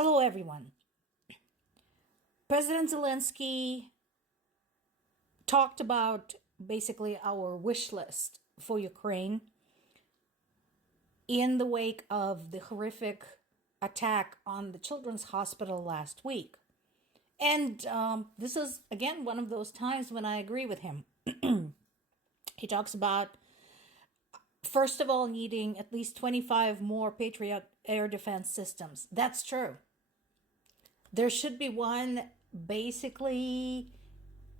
Hello, everyone. President Zelensky talked about basically our wish list for Ukraine in the wake of the horrific attack on the children's hospital last week. And this is, again, one of those times when I agree with him. He talks about, first of all, needing at least 25 more Patriot air defense systems. That's true. There should be one basically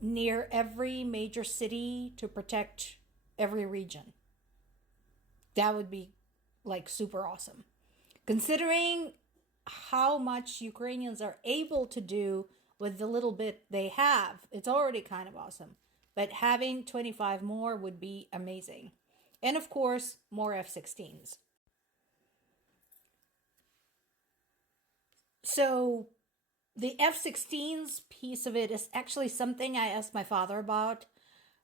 near every major city to protect every region. That would be like super awesome. Considering how much Ukrainians are able to do with the little bit they have, it's already kind of awesome. But having 25 more would be amazing. And of course, more F-16s. So the F-16s piece of it is actually something I asked my father about.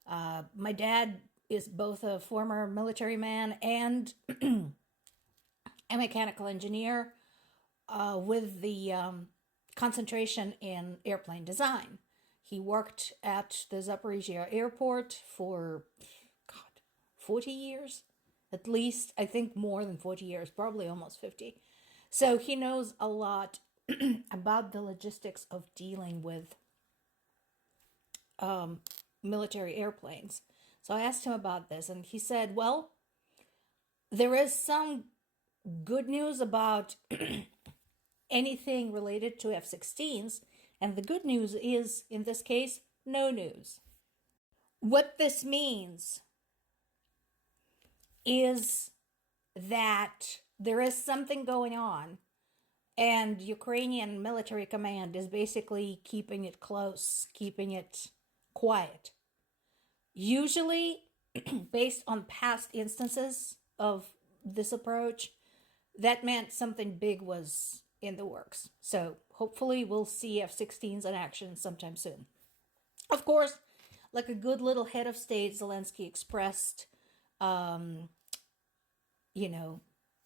My dad is both a former military man and a mechanical engineer with the concentration in airplane design. He worked at the Zaporizhia airport for, 40 years? At least, I think more than 40 years, probably almost 50. So he knows a lot about the logistics of dealing with military airplanes. So I asked him about this, and he said, well, there is some good news about anything related to F-16s, and the good news is, in this case, no news. What this means is that there is something going on, and Ukrainian military command is basically keeping it close, keeping it quiet. Usually, based on past instances of this approach, that meant something big was in the works. So hopefully we'll see F-16s in action sometime soon. Of course, like a good little head of state, Zelensky expressed,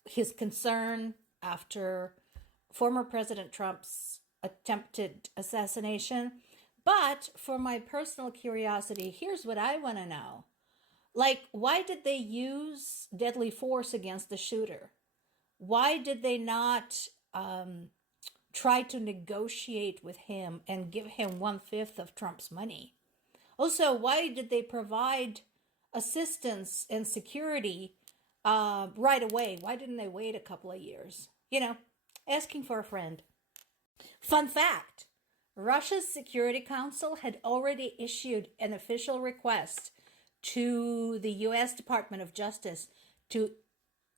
his concern after former President Trump's attempted assassination. But for my personal curiosity, here's what I want to know. Like, why did they use deadly force against the shooter? Why did they not try to negotiate with him and give him 1/5 of Trump's money? Also, why did they provide assistance and security right away? Why didn't they wait a couple of years? Asking for a friend. Fun fact, Russia's Security Council had already issued an official request to the U.S. Department of Justice to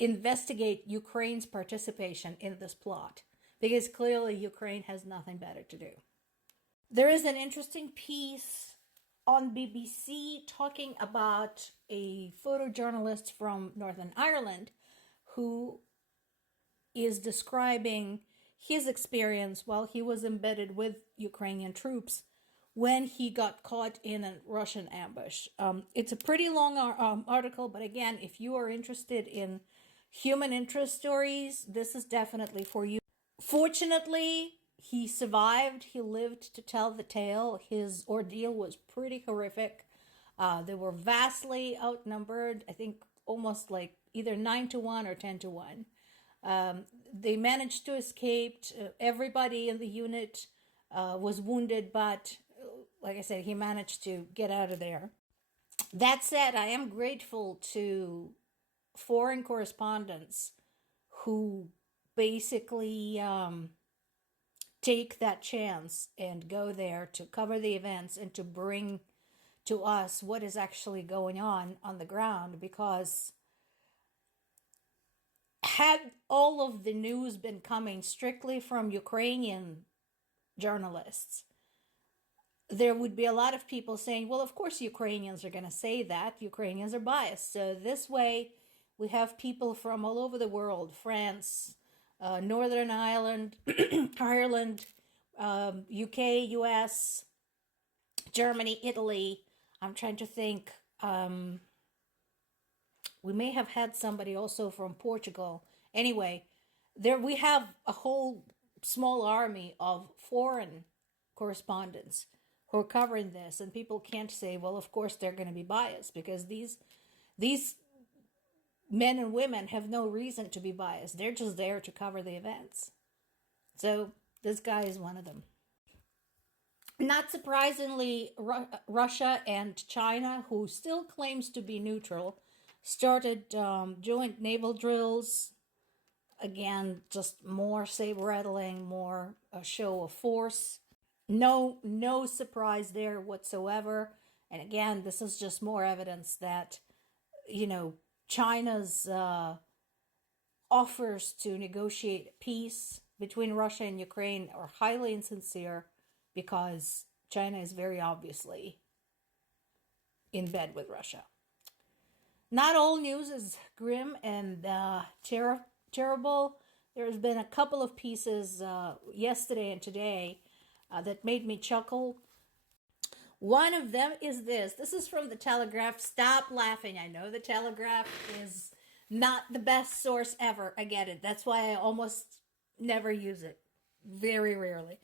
investigate Ukraine's participation in this plot, because clearly Ukraine has nothing better to do. There is an interesting piece on BBC talking about a photojournalist from Northern Ireland who is describing his experience while he was embedded with Ukrainian troops when he got caught in a Russian ambush. It's a pretty long article, but again, if you are interested in human interest stories, this is definitely for you. Fortunately, he survived. He lived to tell the tale. His ordeal was pretty horrific. They were vastly outnumbered. I think almost like either 9-1 or 10-1. They managed to escape. Everybody in the unit was wounded, but like I said, he managed to get out of there. That said, I am grateful to foreign correspondents who basically take that chance and go there to cover the events and to bring to us what is actually going on the ground, because had all of the news been coming strictly from Ukrainian journalists, there would be a lot of people saying, well, of course Ukrainians are going to say that. Ukrainians are biased. So this way, we have people from all over the world, France, Northern Ireland, Ireland, UK, US, Germany, Italy. I'm trying to think. We may have had somebody also from Portugal. Anyway, there we have a whole small army of foreign correspondents who are covering this, and people can't say, well, of course they're going to be biased, because these men and women have no reason to be biased. They're just there to cover the events. So this guy is one of them. Not surprisingly, Russia and China, who still claims to be neutral, started joint naval drills. Again, just more saber rattling, more a show of force. No surprise there whatsoever. And again, this is just more evidence that, China's offers to negotiate peace between Russia and Ukraine are highly insincere, because China is very obviously in bed with Russia. Not all news is grim and terrible. There's been a couple of pieces yesterday and today that made me chuckle. One of them is this. This is from the Telegraph. Stop laughing. I know the Telegraph is not the best source ever. I get it. That's why I almost never use it. Very rarely.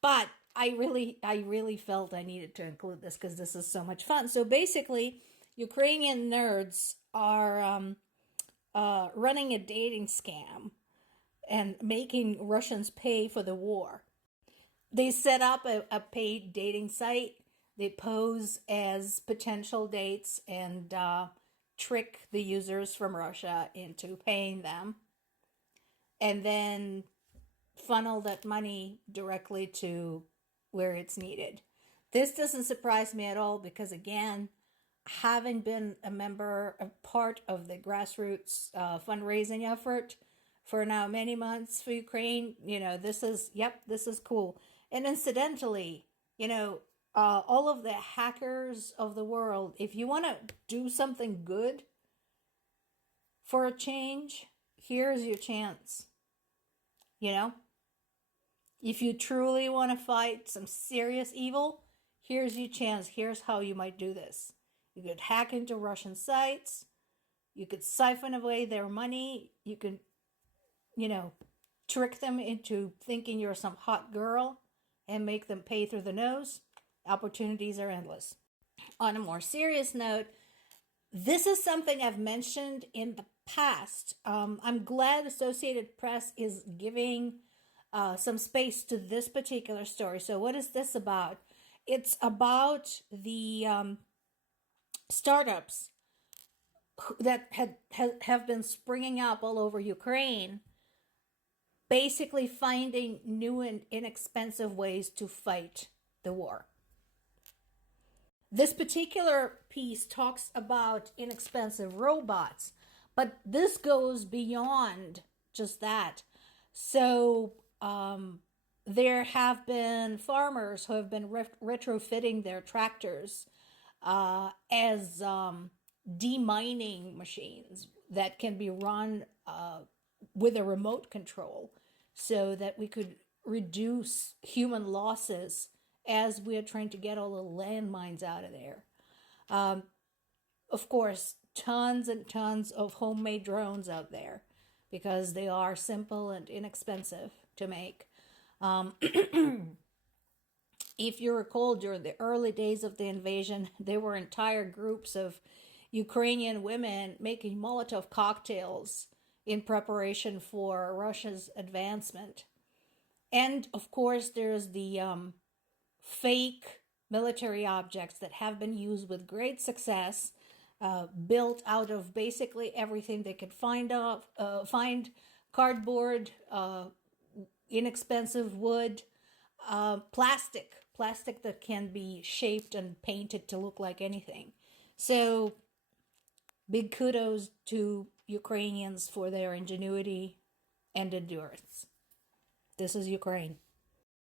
But I really felt I needed to include this because this is so much fun. So basically, Ukrainian nerds are running a dating scam and making Russians pay for the war. They set up a paid dating site. They pose as potential dates and trick the users from Russia into paying them, and then funnel that money directly to where it's needed. This doesn't surprise me at all, because again, having been a part of the grassroots fundraising effort for now many months for Ukraine, this is cool. And incidentally, all of the hackers of the world, if you want to do something good for a change, here's your chance. If you truly want to fight some serious evil, here's your chance. Here's how you might do this. You could hack into Russian sites. You could siphon away their money. You could, trick them into thinking you're some hot girl and make them pay through the nose. Opportunities are endless. On a more serious note, this is something I've mentioned in the past. I'm glad Associated Press is giving some space to this particular story. So what is this about? It's about the startups that have been springing up all over Ukraine, basically finding new and inexpensive ways to fight the war. This particular piece talks about inexpensive robots, but this goes beyond just that. So there have been farmers who have been retrofitting their tractors as demining machines that can be run with a remote control, so that we could reduce human losses as we are trying to get all the landmines out of there. Of course, tons and tons of homemade drones out there, because they are simple and inexpensive to make. If you recall, during the early days of the invasion, there were entire groups of Ukrainian women making Molotov cocktails in preparation for Russia's advancement. And of course, there's the fake military objects that have been used with great success, built out of basically everything they could find cardboard, inexpensive wood, plastic that can be shaped and painted to look like anything. So big kudos to Ukrainians for their ingenuity and endurance. This is Ukraine.